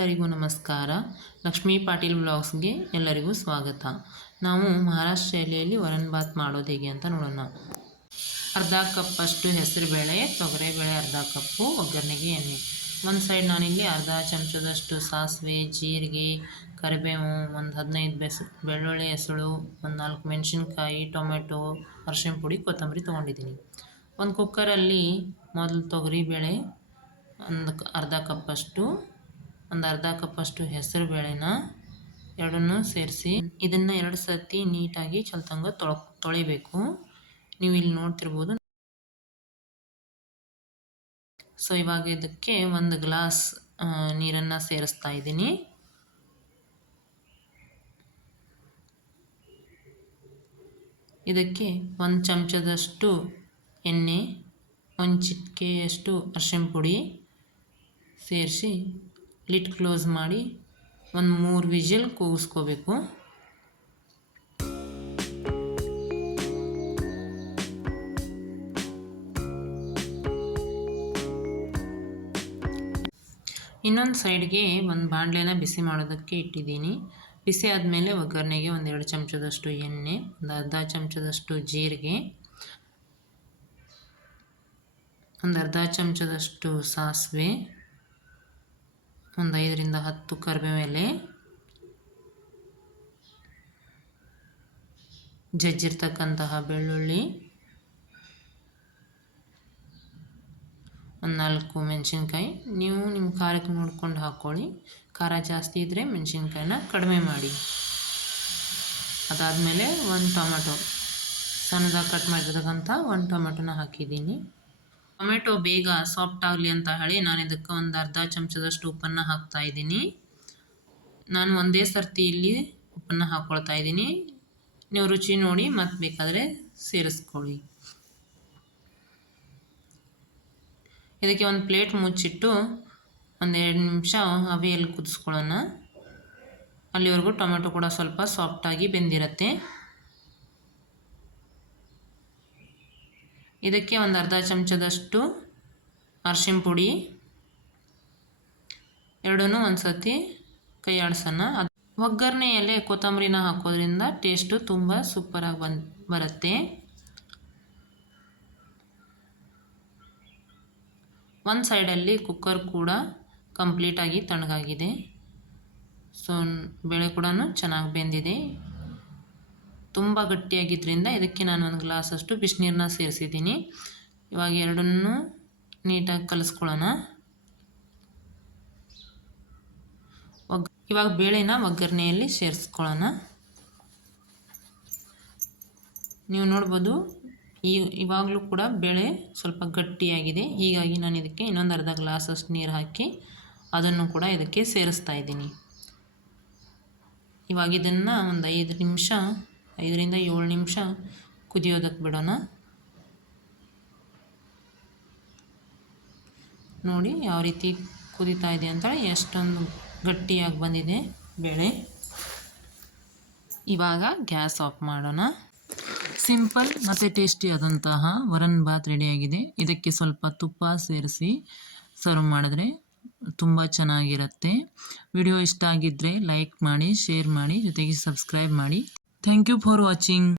ಎಲ್ಲರಿಗೂ ನಮಸ್ಕಾರ. ಲಕ್ಷ್ಮೀ ಪಾಟೀಲ್ ಬ್ಲಾಗ್ಸ್ಗೆ ಎಲ್ಲರಿಗೂ ಸ್ವಾಗತ. ನಾವು ಮಹಾರಾಷ್ಟ್ರ ಶೈಲಿಯಲ್ಲಿ ವರನ್ ಬಾತ್ ಮಾಡೋದು ಹೇಗೆ ಅಂತ ನೋಡೋಣ. ಅರ್ಧ ಕಪ್ಪಷ್ಟು ಹೆಸರುಬೇಳೆ ತೊಗರಿಬೇಳೆ ಅರ್ಧ ಕಪ್ಪು, ಒಗ್ಗರಣೆಗೆ ಎಣ್ಣೆ. ಒಂದು ಸೈಡ್ ನಾನಿಲ್ಲಿ ಅರ್ಧ ಚಮಚದಷ್ಟು ಸಾಸಿವೆ, ಜೀರಿಗೆ, ಕರಿಬೇವು, ಒಂದು ಹದಿನೈದು ಬೆಸ್, ಬೆಳ್ಳುಳ್ಳಿ ಹೆಸಳು, ಒಂದು ನಾಲ್ಕು ಮೆಣಸಿನ್ಕಾಯಿ, ಟೊಮೆಟೊ ಅರ್ಶಿನ ಪುಡಿ, ಕೊತ್ತಂಬರಿ ತೊಗೊಂಡಿದ್ದೀನಿ. ಒಂದು ಕುಕ್ಕರಲ್ಲಿ ಮೊದಲು ತೊಗರಿಬೇಳೆ ಒಂದು ಅರ್ಧ ಕಪ್ಪಷ್ಟು ಒಂದು ಅರ್ಧ ಕಪ್ಪಷ್ಟು ಹೆಸರು ಬೇಳೆನ ಎರಡನ್ನೂ ಸೇರಿಸಿ ಇದನ್ನು ಎರಡು ಸರ್ತಿ ನೀಟಾಗಿ ಚಲ್ತಂಗ ತೊಳ, ತೊಳಿಬೇಕು. ನೀವು ಇಲ್ಲಿ ನೋಡ್ತಿರ್ಬೋದು. ಸೊ ಇವಾಗ ಇದಕ್ಕೆ ಒಂದು ಗ್ಲಾಸ್ ನೀರನ್ನು ಸೇರಿಸ್ತಾ ಇದ್ದೀನಿ. ಇದಕ್ಕೆ ಒಂದು ಚಮಚದಷ್ಟು ಎಣ್ಣೆ, ಒಂದು ಚಿಟಿಕೆಯಷ್ಟು ಅರ್ಶಿನ ಪುಡಿ ಸೇರಿಸಿ ಲಿಡ್ ಕ್ಲೋಸ್ ಮಾಡಿ ಒಂದು ಮೂರು ವಿಜಿಲ್ ಕೂಗಿಸ್ಕೋಬೇಕು. ಇನ್ನೊಂದು ಸೈಡ್ಗೆ ಒಂದು ಬಾಣಲೆನ ಬಿಸಿ ಮಾಡೋದಕ್ಕೆ ಇಟ್ಟಿದ್ದೀನಿ. ಬಿಸಿ ಆದಮೇಲೆ ಒಗ್ಗರಣೆಗೆ ಒಂದೆರಡು ಚಮಚದಷ್ಟು ಎಣ್ಣೆ, ಒಂದು ಅರ್ಧ ಚಮಚದಷ್ಟು ಜೀರಿಗೆ, ಒಂದು ಅರ್ಧ ಚಮಚದಷ್ಟು ಸಾಸಿವೆ ಒಂದು ಐದರಿಂದ ಹತ್ತು ಕರಿಬೇವೆಲೆ ಜಜ್ಜಿರ್ತಕ್ಕಂತಹ ಬೆಳ್ಳುಳ್ಳಿ, ಒಂದು ನಾಲ್ಕು ಮೆಣಸಿನ್ಕಾಯಿ. ನೀವು ನಿಮ್ಮ ಖಾರಕ್ಕೆ ನೋಡ್ಕೊಂಡು ಹಾಕ್ಕೊಳ್ಳಿ ಖಾರ ಜಾಸ್ತಿ ಇದ್ದರೆ ಮೆಣಸಿನ್ಕಾಯಿನ ಕಡಿಮೆ ಮಾಡಿ. ಅದಾದಮೇಲೆ ಒಂದು ಟೊಮೆಟೊ. ಸಣ್ಣದಾಗಿ ಕಟ್ ಮಾಡಿರ್ತಕ್ಕಂಥ ಒಂದು ಟೊಮೆಟೊನ ಹಾಕಿದ್ದೀನಿ. ಟೊಮೆಟೊ ಬೇಗ ಸಾಫ್ಟ್ ಆಗಲಿ ಅಂತ ಹೇಳಿ ನಾನು ಇದಕ್ಕೆ ಒಂದು ಅರ್ಧ ಚಮಚದಷ್ಟು ಉಪ್ಪನ್ನು ಹಾಕ್ತಾ ಇದ್ದೀನಿ. ನಾನು ಒಂದೇ ಸರ್ತಿ ಇಲ್ಲಿ ಉಪ್ಪನ್ನು ಹಾಕ್ಕೊಳ್ತಾ ಇದ್ದೀನಿ. ನೀವು ರುಚಿ ನೋಡಿ ಮತ್ತೆ ಬೇಕಾದರೆ ಸೇರಿಸ್ಕೊಳ್ಳಿ. ಇದಕ್ಕೆ ಒಂದು ಪ್ಲೇಟ್ ಮುಚ್ಚಿಟ್ಟು ಒಂದೆರಡು ನಿಮಿಷ ಹವೆಯಲ್ಲಿ ಕುದಿಸ್ಕೊಳ್ಳೋಣ. ಅಲ್ಲಿವರೆಗೂ ಟೊಮೆಟೊ ಕೂಡ ಸ್ವಲ್ಪ ಸಾಫ್ಟಾಗಿ ಬೆಂದಿರುತ್ತೆ. ಇದಕ್ಕೆ ಒಂದು ಅರ್ಧ ಚಮಚದಷ್ಟು ಅರ್ಶಿಣ ಪುಡಿ ಎರಡೂ ಒಂದು ಸತಿ ಕೈ ಆಡಿಸೋಣ. ಅದು ಒಗ್ಗರಣೆಯಲ್ಲೇ ಕೊತ್ತಂಬರಿನ ಹಾಕೋದ್ರಿಂದ ಟೇಸ್ಟು ತುಂಬ ಸೂಪರಾಗಿ ಬಂದು ಬರುತ್ತೆ. ಒಂದು ಸೈಡಲ್ಲಿ ಕುಕ್ಕರ್ ಕೂಡ ಕಂಪ್ಲೀಟಾಗಿ ತಣ್ಣಗಾಗಿದೆ. ಸೊ, ಬೇಳೆ ಕೂಡ ಚೆನ್ನಾಗಿ ಬೆಂದಿದೆ. ತುಂಬ ಗಟ್ಟಿಯಾಗಿದ್ದರಿಂದ ಇದಕ್ಕೆ ನಾನು ಒಂದು ಗ್ಲಾಸಷ್ಟು ಬಿಸಿನೀರನ್ನ ಸೇರಿಸಿದ್ದೀನಿ. ಇವಾಗ ಎರಡನ್ನೂ ನೀಟಾಗಿ ಕಲಿಸ್ಕೊಳ್ಳೋಣ. ಒಗ್, ಇವಾಗ ಬೇಳೆನ ಒಗ್ಗರಣೆಯಲ್ಲಿ ಸೇರಿಸ್ಕೊಳ್ಳೋಣ. ನೀವು ನೋಡ್ಬೋದು, ಈ, ಇವಾಗಲೂ ಕೂಡ ಬೇಳೆ ಸ್ವಲ್ಪ ಗಟ್ಟಿಯಾಗಿದೆ. ಹೀಗಾಗಿ ನಾನು ಇದಕ್ಕೆ ಇನ್ನೊಂದು ಅರ್ಧ ಗ್ಲಾಸಷ್ಟು ನೀರು ಹಾಕಿ ಅದನ್ನು ಕೂಡ ಇದಕ್ಕೆ ಸೇರಿಸ್ತಾ ಇದ್ದೀನಿ. ಇವಾಗ ಇದನ್ನು ಒಂದು ಐದು ನಿಮಿಷ ಐದರಿಂದ ಏಳು ನಿಮಿಷ ಕುದಿಯೋದಕ್ಕೆ ಬಿಡೋಣ. ನೋಡಿ ಯಾವ ರೀತಿ ಕುದೀತಾ ಇದೆ ಅಂತ ಎಷ್ಟೊಂದು ಗಟ್ಟಿಯಾಗಿ ಬಂದಿದೆ ಬೇಳೆ. ಇವಾಗ ಗ್ಯಾಸ್ ಆಫ್ ಮಾಡೋಣ. ಸಿಂಪಲ್ ಮತ್ತು ಟೇಸ್ಟಿಯಾದಂತಹ ವರನ್ ಬಾತ್ ರೆಡಿಯಾಗಿದೆ ಇದಕ್ಕೆ ಸ್ವಲ್ಪ ತುಪ್ಪ ಸೇರಿಸಿ ಸರ್ವ್ ಮಾಡಿದ್ರೆ ತುಂಬ ಚೆನ್ನಾಗಿರುತ್ತೆ. ವಿಡಿಯೋ ಇಷ್ಟ ಆಗಿದ್ದರೆ ಲೈಕ್ ಮಾಡಿ, ಶೇರ್ ಮಾಡಿ, ಜೊತೆಗೆ ಸಬ್ಸ್ಕ್ರೈಬ್ ಮಾಡಿ. Thank you for watching